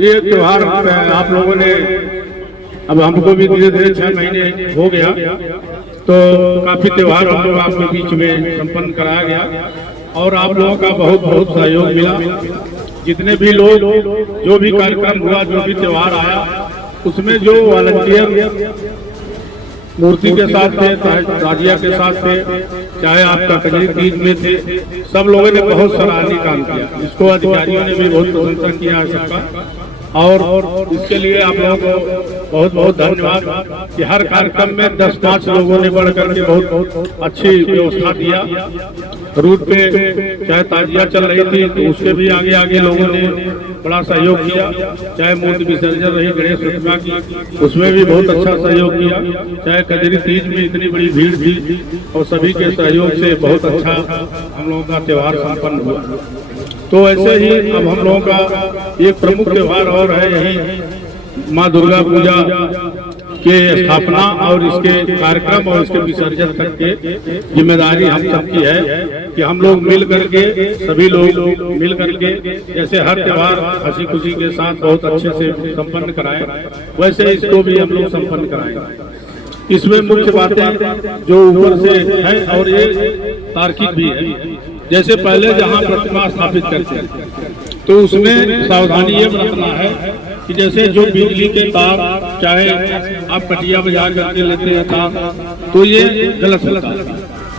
ये त्योहार आप लोगों ने अब हमको भी धीरे धीरे 6 महीने हो गया, तो काफी त्योहार हम लोग आपके बीच में संपन्न कराया गया और आप लोगों का बहुत बहुत सहयोग मिला। जितने भी लोग जो भी कार्यक्रम हुआ, जो भी त्योहार आया, उसमें जो वॉलंटियर मूर्ति के साथ थे, ताजिया के साथ थे, चाहे आपका कजरी तीज में थे, सब लोगों ने बहुत सराहनीय काम किया। इसको अधिकारियों ने भी बहुत प्रशंसा किया है सबका, और इसके लिए आप लोगों को बहुत बहुत धन्यवाद कि हर कार्यक्रम में 10-5 लोगों ने बढ़ करके बहुत अच्छी व्यवस्था दिया। रूट पे चाहे ताजिया चल रही थी तो उसके भी आगे आगे लोगों ने बड़ा सहयोग किया, चाहे मूर्ति विसर्जन रही गणेश प्रतिमा की, उसमें भी बहुत अच्छा सहयोग किया, चाहे कजरी तीज में इतनी बड़ी भीड़ थी और सभी के सहयोग से बहुत अच्छा हम लोगों का त्योहार संपन्न हुआ। तो ऐसे ही अब हम लोगों का एक प्रमुख त्योहार और है, यही माँ दुर्गा पूजा के स्थापना और इसके कार्यक्रम और इसके विसर्जन तक के जिम्मेदारी हम सबकी है कि हम लोग मिल करके, सभी लोग मिल करके जैसे हर त्योहार हंसी खुशी के साथ बहुत अच्छे से संपन्न कराएं, वैसे इसको भी हम लोग संपन्न कराएं। इसमें मुख्य बातें जो ऊपर से है और ये तार्किक भी है, जैसे पहले जहाँ प्रतिमा स्थापित करते हैं तो उसमें सावधानी ये बरतना है कि जैसे जो बिजली के तार, चाहे आप कटिया बाजार करके लेते हैं तार, तो ये गलत होता है,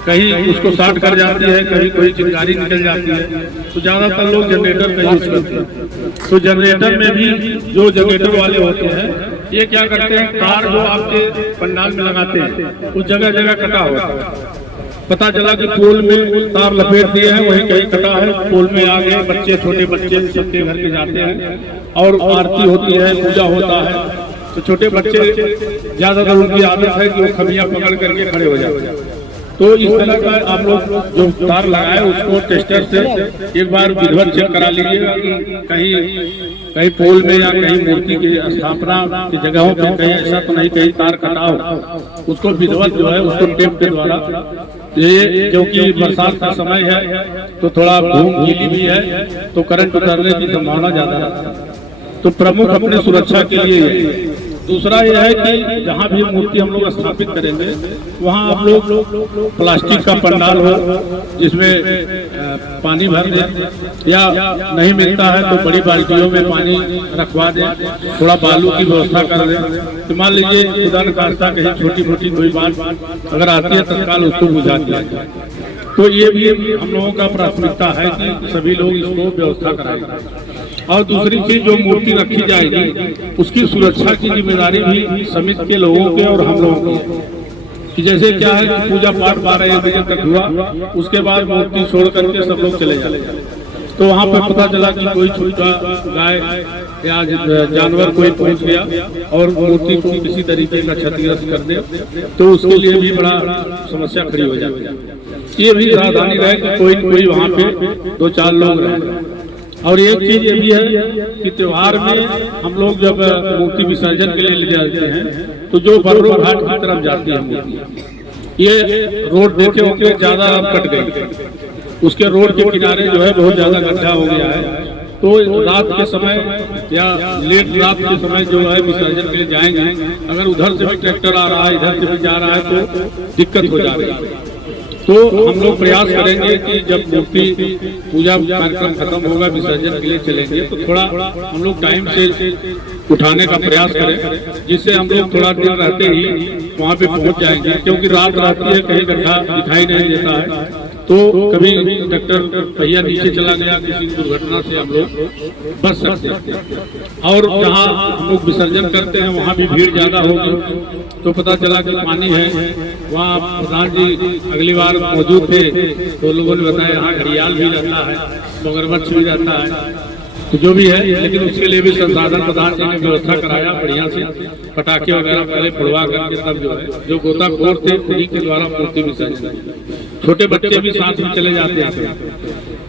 कहीं उसको शॉर्ट कर जाती है, कहीं कोई चिंगारी निकल जाती है, तो ज्यादातर लोग जनरेटर का यूज करते हैं। तो जनरेटर में भी जो जनरेटर वाले होते हैं ये क्या करते हैं, तार जो आपके पंडाल में लगाते हैं उस जगह जगह कटा होता है, पता चला कि पोल में तार लपेट दिए हैं, वहीं कहीं कटा है, पोल में आ गए बच्चे, छोटे बच्चे सबके घर के जाते हैं और आरती होती है, पूजा होता है, तो छोटे बच्चे ज्यादातर उनकी आदत है कि वो खमियां पकड़ करके खड़े हो जाते हैं। तो इस तरह का आप लोग जो तार लगाए उसको टेस्टर से एक बार विधिवत चेक करा लीजिएगा कि कहीं पोल में या कहीं मूर्ति की स्थापना की जगहों पे कहीं ऐसा तो नहीं कहीं तार कटा हो, उसको विधिवत जो है उसको टेप के द्वारा, ये क्योंकि बरसात का समय है तो थोड़ा धूम गीली भी है तो करंट उतरने की संभावना ज्यादा है, तो प्रमुख अपनी सुरक्षा के लिए। दूसरा यह है कि जहाँ भी मूर्ति हम लोग स्थापित करेंगे वहाँ आप लोग प्लास्टिक का पंडाल हो जिसमें पानी भर दें, या नहीं मिलता है तो बड़ी बाल्टियों में पानी रखवा दें, थोड़ा बालू की व्यवस्था कर दें। तो मान लीजिए खुदा न खास्ता कहीं छोटी मोटी कोई बात अगर आती है तत्काल उसको बुझा दिया जाए। तो ये भी हम लोगों का प्राथमिकता है कि सभी लोग इसको व्यवस्था कराएंगे। और दूसरी चीज, जो मूर्ति रखी जाएगी उसकी सुरक्षा की जिम्मेदारी भी समिति के लोगों के और हम लोगों की, कि जैसे क्या है कि पूजा पाठ 12-1 बजे तक हुआ, उसके बाद मूर्ति छोड़ करके सब लोग चले जाते हैं, तो वहाँ पर पता चला कि कोई छोटा गाय या जानवर कोई पहुँच गया और मूर्ति को किसी तरीके का क्षतिग्रस्त कर दे, तो उसके लिए भी बड़ा समस्या खड़ी हो जाती है। ये भी सावधानी रहे कि कोई कोई वहाँ पे 2-4 लोग रहे। और एक चीज ये भी है कि त्योहार में हम लोग जब मूर्ति विसर्जन के लिए ले जाते हैं तो जो बर्रो घाट की तरफ जाती है मूर्ति, ये रोड देखे होंगे ज्यादा कट गई, उसके रोड के किनारे जो है बहुत ज्यादा गड्ढा हो गया है, तो रात के समय या लेट रात के समय जो है विसर्जन के लिए जाएंगे, अगर उधर से भी ट्रैक्टर आ रहा है इधर से भी जा रहा है तो दिक्कत हो जा रही है। तो हम लोग प्रयास करेंगे कि जब मूर्ति पूजा कार्यक्रम खत्म होगा विसर्जन के लिए चलेंगे तो थोड़ा हम लोग टाइम से उठाने का प्रयास करें, जिससे हम लोग थोड़ा दिन रहते ही वहाँ पे पहुँच जाएंगे, क्योंकि रात रहती है कहीं गड्ढा दिखाई नहीं देता है, तो कभी ट्रैक्टर पहिया नीचे चला गया, किसी दुर्घटना से हम लोग बच सकते हैं। और जहाँ हम लोग विसर्जन करते हैं वहाँ भी भीड़ ज्यादा होगी, तो पता चला कि पानी है, वहाँ प्रधान जी अगली बार मौजूद थे तो लोगों ने बताया यहाँ घड़ियाल भी रहता है, मगरमच्छ भी रहता है, तो जो भी है, लेकिन उसके लिए भी संसाधन प्रधान जी ने व्यवस्था कराया बढ़िया से, पटाखे वगैरह पहले फुड़वा करके तब जो है जो गोताखोर थे उन्हीं के द्वारा मूर्ति विसर्जन, छोटे बच्चे भी साथ में चले जाते हैं।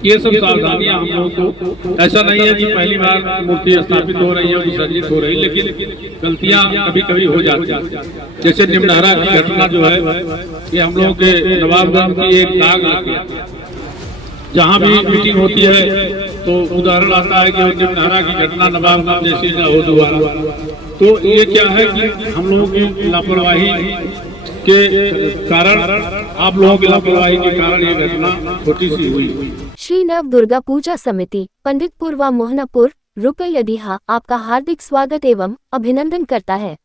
ये सब सावधानियां हम लोगों को, ऐसा नहीं है कि पहली बार मूर्ति स्थापित हो रही है विसर्जित हो रही, लेकिन गलतियां कभी कभी हो जाती हैं। जैसे निमनहरा की घटना जो है ये हम लोगों के नवाबगंज की एक दाग लग गया, जहाँ भी मीटिंग होती है तो उदाहरण आता है कि जमनारा की घटना नवाबगंज जैसी न हो दोबारा। तो ये क्या है कि हम लोगों की लापरवाही के कारण, आप लोगों की लापरवाही के कारण ये घटना छोटी सी हुई। श्री नव दुर्गा पूजा समिति पंडितपुर व मोहनापुर रुपये यदि आपका हार्दिक स्वागत एवं अभिनंदन करता है।